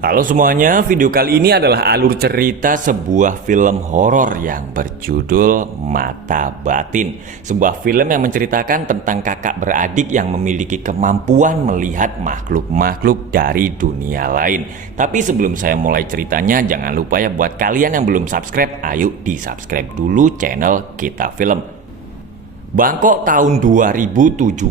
Halo semuanya, video kali ini adalah alur cerita sebuah film horor yang berjudul Mata Batin. Sebuah film yang menceritakan tentang kakak beradik yang memiliki kemampuan melihat makhluk-makhluk dari dunia lain. Tapi sebelum saya mulai ceritanya, jangan lupa ya buat kalian yang belum subscribe, ayo di subscribe dulu channel Kita Film. Bangkok tahun 2017,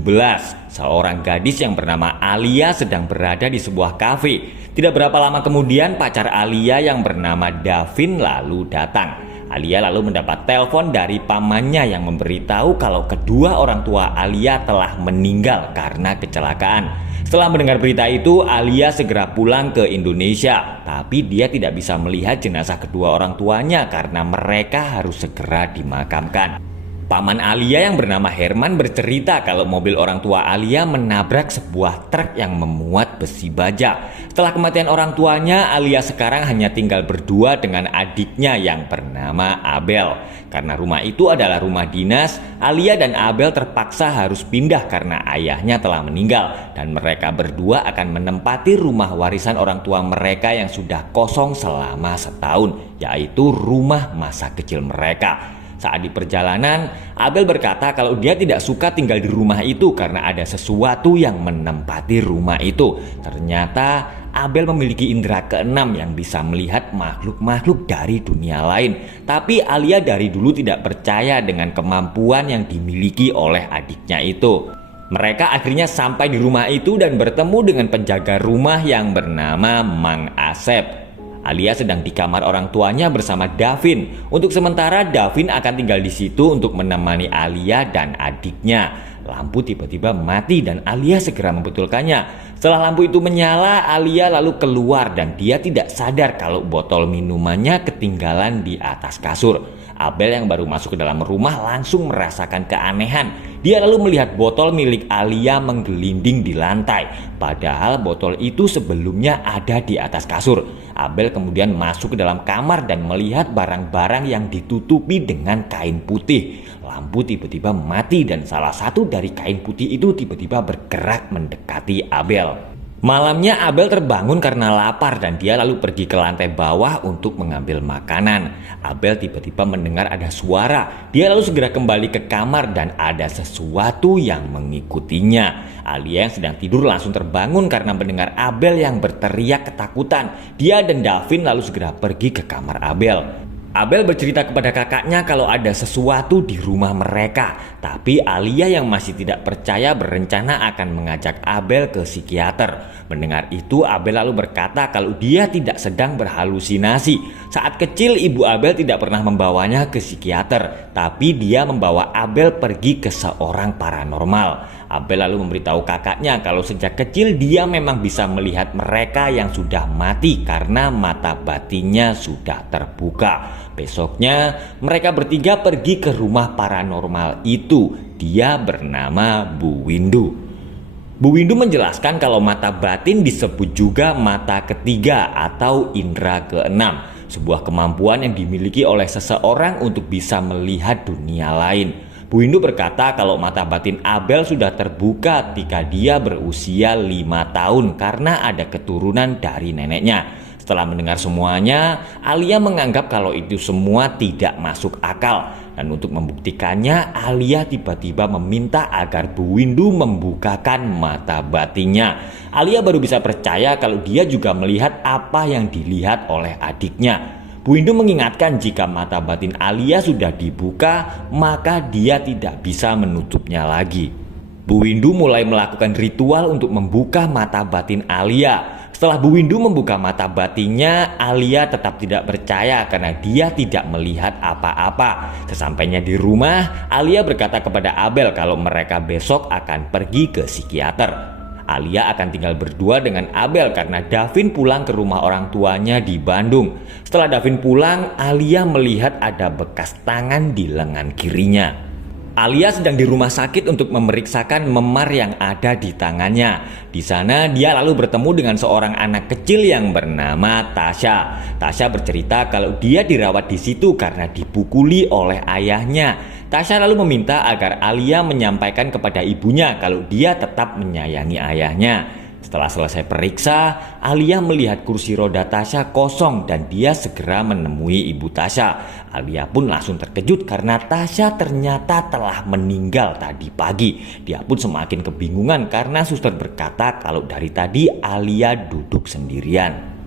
seorang gadis yang bernama Alia sedang berada di sebuah kafe. Tidak berapa lama kemudian pacar Alia yang bernama Davin lalu datang. Alia lalu mendapat telepon dari pamannya yang memberitahu kalau kedua orang tua Alia telah meninggal karena kecelakaan. Setelah mendengar berita itu, Alia segera pulang ke Indonesia. Tapi dia tidak bisa melihat jenazah kedua orang tuanya karena mereka harus segera dimakamkan. Paman Alia yang bernama Herman bercerita kalau mobil orang tua Alia menabrak sebuah truk yang memuat besi baja. Setelah kematian orang tuanya, Alia sekarang hanya tinggal berdua dengan adiknya yang bernama Abel. Karena rumah itu adalah rumah dinas, Alia dan Abel terpaksa harus pindah karena ayahnya telah meninggal. Dan mereka berdua akan menempati rumah warisan orang tua mereka yang sudah kosong selama setahun, yaitu rumah masa kecil mereka. Saat di perjalanan, Abel berkata kalau dia tidak suka tinggal di rumah itu karena ada sesuatu yang menempati rumah itu. Ternyata Abel memiliki indera keenam yang bisa melihat makhluk-makhluk dari dunia lain. Tapi Alia dari dulu tidak percaya dengan kemampuan yang dimiliki oleh adiknya itu. Mereka akhirnya sampai di rumah itu dan bertemu dengan penjaga rumah yang bernama Mang Asep. Alia sedang di kamar orang tuanya bersama Davin. Untuk sementara Davin akan tinggal di situ untuk menemani Alia dan adiknya. Lampu tiba-tiba mati dan Alia segera membetulkannya. Setelah lampu itu menyala, Alia lalu keluar dan dia tidak sadar kalau botol minumannya ketinggalan di atas kasur. Abel yang baru masuk ke dalam rumah langsung merasakan keanehan. Dia lalu melihat botol milik Alia menggelinding di lantai. Padahal botol itu sebelumnya ada di atas kasur. Abel kemudian masuk ke dalam kamar dan melihat barang-barang yang ditutupi dengan kain putih. Lampu tiba-tiba mati dan salah satu dari kain putih itu tiba-tiba bergerak mendekati Abel. Malamnya Abel terbangun karena lapar dan dia lalu pergi ke lantai bawah untuk mengambil makanan. Abel tiba-tiba mendengar ada suara. Dia lalu segera kembali ke kamar dan ada sesuatu yang mengikutinya. Alia yang sedang tidur langsung terbangun karena mendengar Abel yang berteriak ketakutan. Dia dan Davin lalu segera pergi ke kamar Abel. Abel bercerita kepada kakaknya kalau ada sesuatu di rumah mereka. Tapi Alia yang masih tidak percaya berencana akan mengajak Abel ke psikiater. Mendengar itu Abel lalu berkata kalau dia tidak sedang berhalusinasi. Saat kecil ibu Abel tidak pernah membawanya ke psikiater, tapi dia membawa Abel pergi ke seorang paranormal. Abel lalu memberitahu kakaknya kalau sejak kecil dia memang bisa melihat mereka yang sudah mati karena mata batinnya sudah terbuka. Besoknya mereka bertiga pergi ke rumah paranormal itu. Dia bernama Bu Windu. Bu Windu menjelaskan kalau mata batin disebut juga mata ketiga atau indera keenam, sebuah kemampuan yang dimiliki oleh seseorang untuk bisa melihat dunia lain. Bu Windu berkata kalau mata batin Abel sudah terbuka ketika dia berusia 5 tahun karena ada keturunan dari neneknya. Setelah mendengar semuanya, Alia menganggap kalau itu semua tidak masuk akal. Dan untuk membuktikannya, Alia tiba-tiba meminta agar Bu Windu membukakan mata batinnya. Alia baru bisa percaya kalau dia juga melihat apa yang dilihat oleh adiknya. Bu Windu mengingatkan jika mata batin Alia sudah dibuka, maka dia tidak bisa menutupnya lagi. Bu Windu mulai melakukan ritual untuk membuka mata batin Alia. Setelah Bu Windu membuka mata batinnya, Alia tetap tidak percaya karena dia tidak melihat apa-apa. Sesampainya di rumah, Alia berkata kepada Abel kalau mereka besok akan pergi ke psikiater. Alia akan tinggal berdua dengan Abel karena Davin pulang ke rumah orang tuanya di Bandung. Setelah Davin pulang, Alia melihat ada bekas tangan di lengan kirinya. Alia sedang di rumah sakit untuk memeriksakan memar yang ada di tangannya. Di sana dia lalu bertemu dengan seorang anak kecil yang bernama Tasya. Tasya bercerita kalau dia dirawat di situ karena dipukuli oleh ayahnya. Tasya lalu meminta agar Alia menyampaikan kepada ibunya kalau dia tetap menyayangi ayahnya. Setelah selesai periksa, Alia melihat kursi roda Tasya kosong dan dia segera menemui ibu Tasya. Alia pun langsung terkejut karena Tasya ternyata telah meninggal tadi pagi. Dia pun semakin kebingungan karena suster berkata kalau dari tadi Alia duduk sendirian.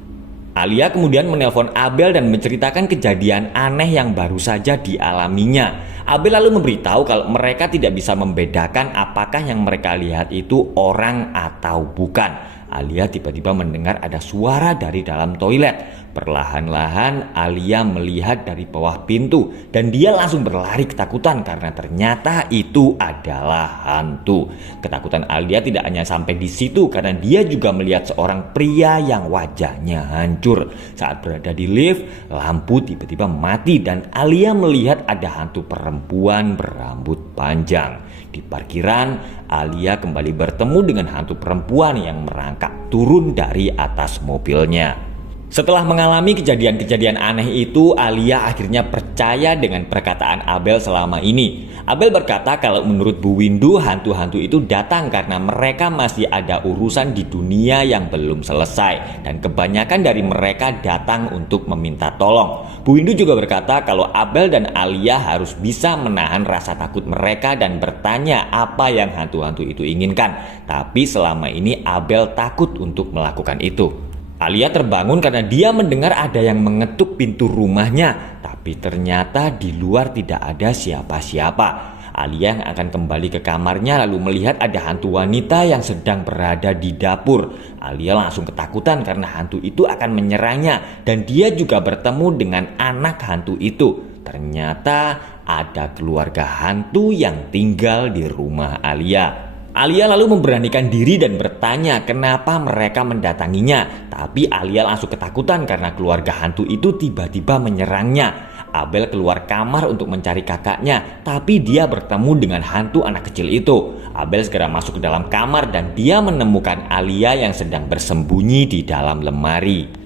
Alia kemudian menelpon Abel dan menceritakan kejadian aneh yang baru saja dialaminya. Abel lalu memberitahu kalau mereka tidak bisa membedakan apakah yang mereka lihat itu orang atau bukan. Alia tiba-tiba mendengar ada suara dari dalam toilet. Perlahan-lahan Alia melihat dari bawah pintu dan dia langsung berlari ketakutan karena ternyata itu adalah hantu. Ketakutan Alia tidak hanya sampai di situ karena dia juga melihat seorang pria yang wajahnya hancur. Saat berada di lift, lampu tiba-tiba mati dan Alia melihat ada hantu perempuan berambut panjang. Di parkiran, Alia kembali bertemu dengan hantu perempuan yang merangkak turun dari atas mobilnya. Setelah mengalami kejadian-kejadian aneh itu, Alia akhirnya percaya dengan perkataan Abel selama ini. Abel berkata kalau menurut Bu Windu, hantu-hantu itu datang karena mereka masih ada urusan di dunia yang belum selesai. Dan kebanyakan dari mereka datang untuk meminta tolong. Bu Windu juga berkata kalau Abel dan Alia harus bisa menahan rasa takut mereka dan bertanya apa yang hantu-hantu itu inginkan. Tapi selama ini Abel takut untuk melakukan itu. Alia terbangun karena dia mendengar ada yang mengetuk pintu rumahnya, tapi ternyata di luar tidak ada siapa-siapa. Alia yang akan kembali ke kamarnya lalu melihat ada hantu wanita yang sedang berada di dapur. Alia langsung ketakutan karena hantu itu akan menyerangnya dan dia juga bertemu dengan anak hantu itu. Ternyata ada keluarga hantu yang tinggal di rumah Alia. Alia lalu memberanikan diri dan bertanya kenapa mereka mendatanginya. Tapi Alia langsung ketakutan karena keluarga hantu itu tiba-tiba menyerangnya. Abel keluar kamar untuk mencari kakaknya, tapi dia bertemu dengan hantu anak kecil itu. Abel segera masuk ke dalam kamar dan dia menemukan Alia yang sedang bersembunyi di dalam lemari.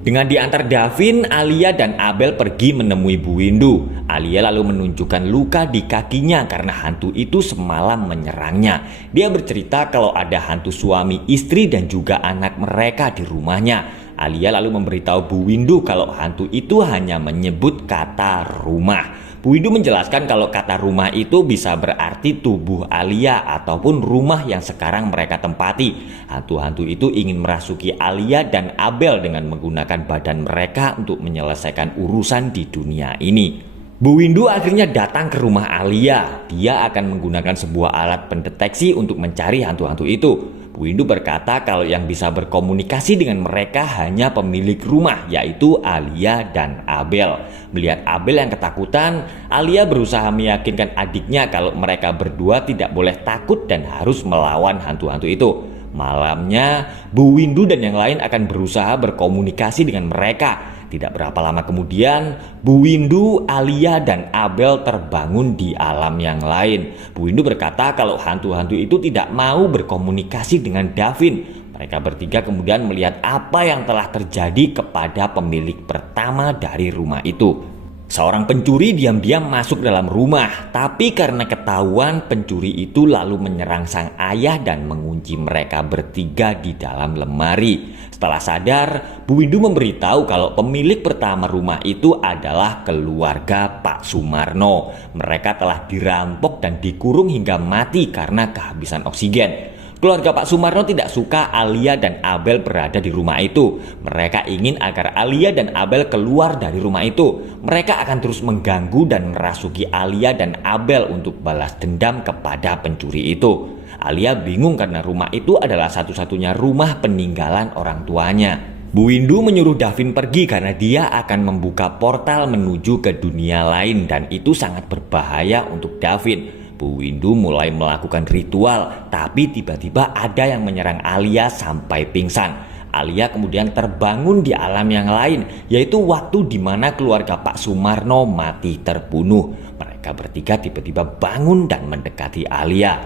Dengan diantar Davin, Alia dan Abel pergi menemui Bu Windu. Alia lalu menunjukkan luka di kakinya karena hantu itu semalam menyerangnya. Dia bercerita kalau ada hantu suami istri dan juga anak mereka di rumahnya. Alia lalu memberitahu Bu Windu kalau hantu itu hanya menyebut kata rumah. Bu Windu menjelaskan kalau kata rumah itu bisa berarti tubuh Alia ataupun rumah yang sekarang mereka tempati. Hantu-hantu itu ingin merasuki Alia dan Abel dengan menggunakan badan mereka untuk menyelesaikan urusan di dunia ini. Bu Windu akhirnya datang ke rumah Alia. Dia akan menggunakan sebuah alat pendeteksi untuk mencari hantu-hantu itu. Bu Windu berkata kalau yang bisa berkomunikasi dengan mereka hanya pemilik rumah, yaitu Alia dan Abel. Melihat Abel yang ketakutan, Alia berusaha meyakinkan adiknya kalau mereka berdua tidak boleh takut dan harus melawan hantu-hantu itu. Malamnya, Bu Windu dan yang lain akan berusaha berkomunikasi dengan mereka. Tidak berapa lama kemudian, Bu Windu, Alia, dan Abel terbangun di alam yang lain. Bu Windu berkata kalau hantu-hantu itu tidak mau berkomunikasi dengan Davin. Mereka bertiga kemudian melihat apa yang telah terjadi kepada pemilik pertama dari rumah itu. Seorang pencuri diam-diam masuk dalam rumah, tapi karena ketahuan pencuri itu lalu menyerang sang ayah dan mengunci mereka bertiga di dalam lemari. Setelah sadar, Bu Windu memberitahu kalau pemilik pertama rumah itu adalah keluarga Pak Sumarno. Mereka telah dirampok dan dikurung hingga mati karena kehabisan oksigen. Keluarga Pak Sumarno tidak suka Alia dan Abel berada di rumah itu. Mereka ingin agar Alia dan Abel keluar dari rumah itu. Mereka akan terus mengganggu dan merasuki Alia dan Abel untuk balas dendam kepada pencuri itu. Alia bingung karena rumah itu adalah satu-satunya rumah peninggalan orang tuanya. Bu Windu menyuruh Davin pergi karena dia akan membuka portal menuju ke dunia lain dan itu sangat berbahaya untuk Davin. Bu Windu mulai melakukan ritual, tapi tiba-tiba ada yang menyerang Alia sampai pingsan. Alia kemudian terbangun di alam yang lain, yaitu waktu di mana keluarga Pak Sumarno mati terbunuh. Mereka bertiga tiba-tiba bangun dan mendekati Alia.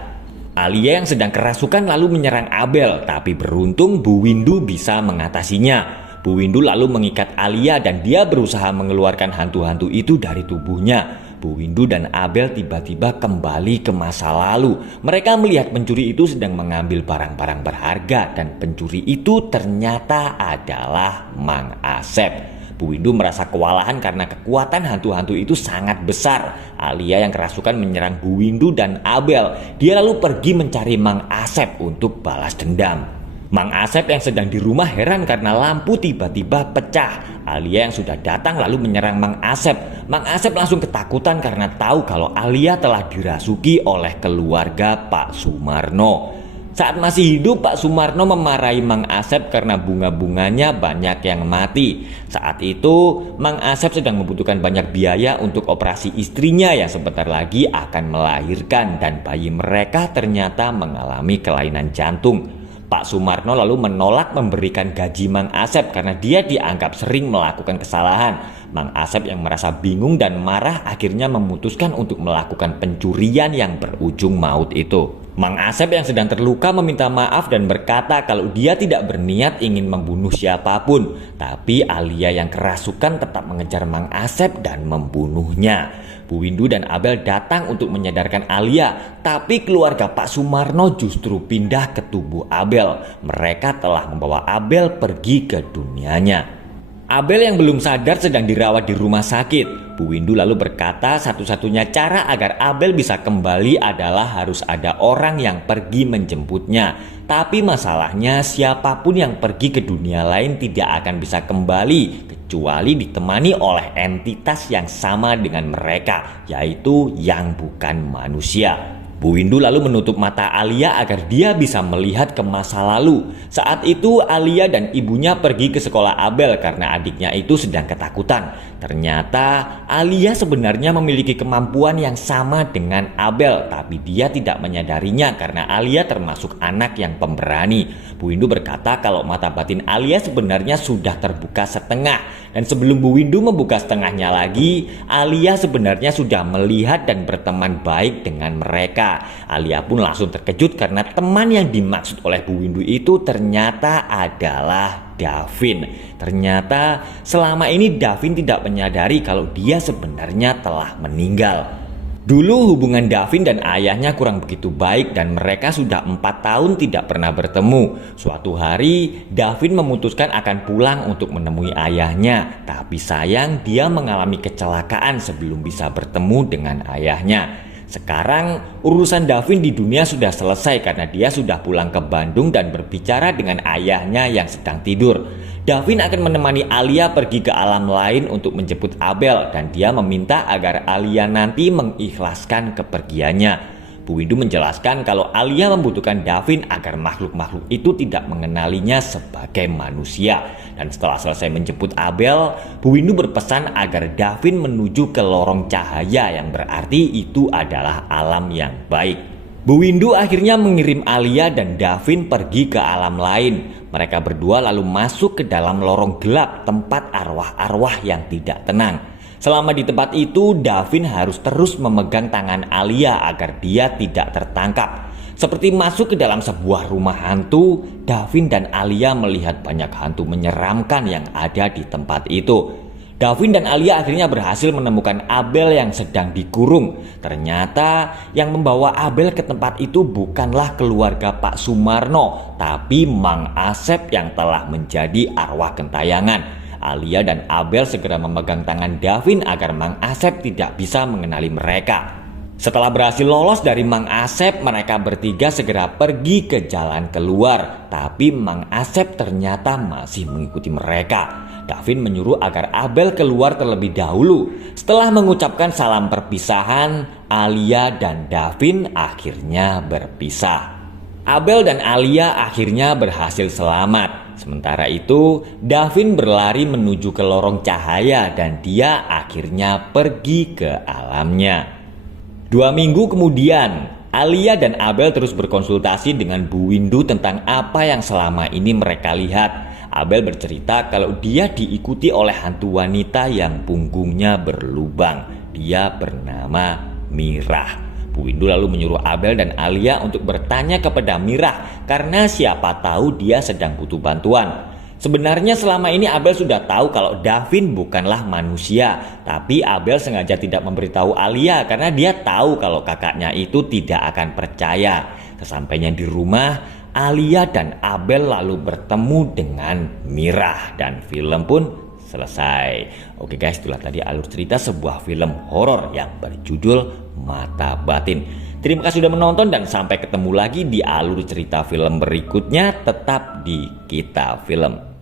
Alia yang sedang kerasukan lalu menyerang Abel, tapi beruntung Bu Windu bisa mengatasinya. Bu Windu lalu mengikat Alia dan dia berusaha mengeluarkan hantu-hantu itu dari tubuhnya. Bu Bu Windu dan Abel tiba-tiba kembali ke masa lalu. Mereka melihat pencuri itu sedang mengambil barang-barang berharga dan pencuri itu ternyata adalah Mang Asep. Bu Windu merasa kewalahan karena kekuatan hantu-hantu itu sangat besar. Alia yang kerasukan menyerang Bu Windu dan Abel. Dia lalu pergi mencari Mang Asep untuk balas dendam. Mang Asep yang sedang di rumah heran karena lampu tiba-tiba pecah. Alia yang sudah datang lalu menyerang Mang Asep. Mang Asep langsung ketakutan karena tahu kalau Alia telah dirasuki oleh keluarga Pak Sumarno. Saat masih hidup, Pak Sumarno memarahi Mang Asep karena bunga-bunganya banyak yang mati. Saat itu, Mang Asep sedang membutuhkan banyak biaya untuk operasi istrinya yang sebentar lagi akan melahirkan dan bayi mereka ternyata mengalami kelainan jantung. Pak Sumarno lalu menolak memberikan gaji Mang Asep karena dia dianggap sering melakukan kesalahan. Mang Asep yang merasa bingung dan marah akhirnya memutuskan untuk melakukan pencurian yang berujung maut itu. Mang Asep yang sedang terluka meminta maaf dan berkata kalau dia tidak berniat ingin membunuh siapapun. Tapi Alia yang kerasukan tetap mengejar Mang Asep dan membunuhnya. Bu Windu dan Abel datang untuk menyadarkan Alia, tapi keluarga Pak Sumarno justru pindah ke tubuh Abel. Mereka telah membawa Abel pergi ke dunianya. Abel yang belum sadar sedang dirawat di rumah sakit. Bu Windu lalu berkata satu-satunya cara agar Abel bisa kembali adalah harus ada orang yang pergi menjemputnya. Tapi masalahnya siapapun yang pergi ke dunia lain tidak akan bisa kembali kecuali ditemani oleh entitas yang sama dengan mereka, yaitu yang bukan manusia. Bu Windu lalu menutup mata Alia agar dia bisa melihat ke masa lalu. Saat itu Alia dan ibunya pergi ke sekolah Abel karena adiknya itu sedang ketakutan. Ternyata Alia sebenarnya memiliki kemampuan yang sama dengan Abel, tapi dia tidak menyadarinya karena Alia termasuk anak yang pemberani. Bu Windu berkata kalau mata batin Alia sebenarnya sudah terbuka setengah. Dan sebelum Bu Windu membuka setengahnya lagi, Alia sebenarnya sudah melihat dan berteman baik dengan mereka. Alia pun langsung terkejut karena teman yang dimaksud oleh Bu Windu itu ternyata adalah Davin. Ternyata selama ini Davin tidak menyadari kalau dia sebenarnya telah meninggal. Dulu hubungan Davin dan ayahnya kurang begitu baik dan mereka sudah 4 tahun tidak pernah bertemu. Suatu hari Davin memutuskan akan pulang untuk menemui ayahnya. Tapi sayang dia mengalami kecelakaan sebelum bisa bertemu dengan ayahnya. Sekarang urusan Davin di dunia sudah selesai karena dia sudah pulang ke Bandung dan berbicara dengan ayahnya yang sedang tidur. Davin akan menemani Alia pergi ke alam lain untuk menjemput Abel dan dia meminta agar Alia nanti mengikhlaskan kepergiannya. Bu Windu menjelaskan kalau Alia membutuhkan Davin agar makhluk-makhluk itu tidak mengenalinya sebagai manusia. Dan setelah selesai menjemput Abel, Bu Windu berpesan agar Davin menuju ke lorong cahaya yang berarti itu adalah alam yang baik. Bu Windu akhirnya mengirim Alia dan Davin pergi ke alam lain. Mereka berdua lalu masuk ke dalam lorong gelap tempat arwah-arwah yang tidak tenang. Selama di tempat itu, Davin harus terus memegang tangan Alia agar dia tidak tertangkap. Seperti masuk ke dalam sebuah rumah hantu, Davin dan Alia melihat banyak hantu menyeramkan yang ada di tempat itu. Davin dan Alia akhirnya berhasil menemukan Abel yang sedang dikurung. Ternyata yang membawa Abel ke tempat itu bukanlah keluarga Pak Sumarno, tapi Mang Asep yang telah menjadi arwah gentayangan. Alia dan Abel segera memegang tangan Davin agar Mang Asep tidak bisa mengenali mereka. Setelah berhasil lolos dari Mang Asep, mereka bertiga segera pergi ke jalan keluar. Tapi Mang Asep ternyata masih mengikuti mereka. Davin menyuruh agar Abel keluar terlebih dahulu. Setelah mengucapkan salam perpisahan, Alia dan Davin akhirnya berpisah. Abel dan Alia akhirnya berhasil selamat. Sementara itu, Davin berlari menuju ke lorong cahaya dan dia akhirnya pergi ke alamnya. 2 minggu kemudian, Alia dan Abel terus berkonsultasi dengan Bu Windu tentang apa yang selama ini mereka lihat. Abel bercerita kalau dia diikuti oleh hantu wanita yang punggungnya berlubang. Dia bernama Mirah. Bu Windu lalu menyuruh Abel dan Alia untuk bertanya kepada Mirah karena siapa tahu dia sedang butuh bantuan. Sebenarnya selama ini Abel sudah tahu kalau Davin bukanlah manusia, tapi Abel sengaja tidak memberitahu Alia karena dia tahu kalau kakaknya itu tidak akan percaya. Sesampainya di rumah, Alia dan Abel lalu bertemu dengan Mirah dan film pun selesai. Oke guys, itulah tadi alur cerita sebuah film horor yang berjudul Mata Batin. Terima kasih sudah menonton dan sampai ketemu lagi di alur cerita film berikutnya, tetap di Kita Film.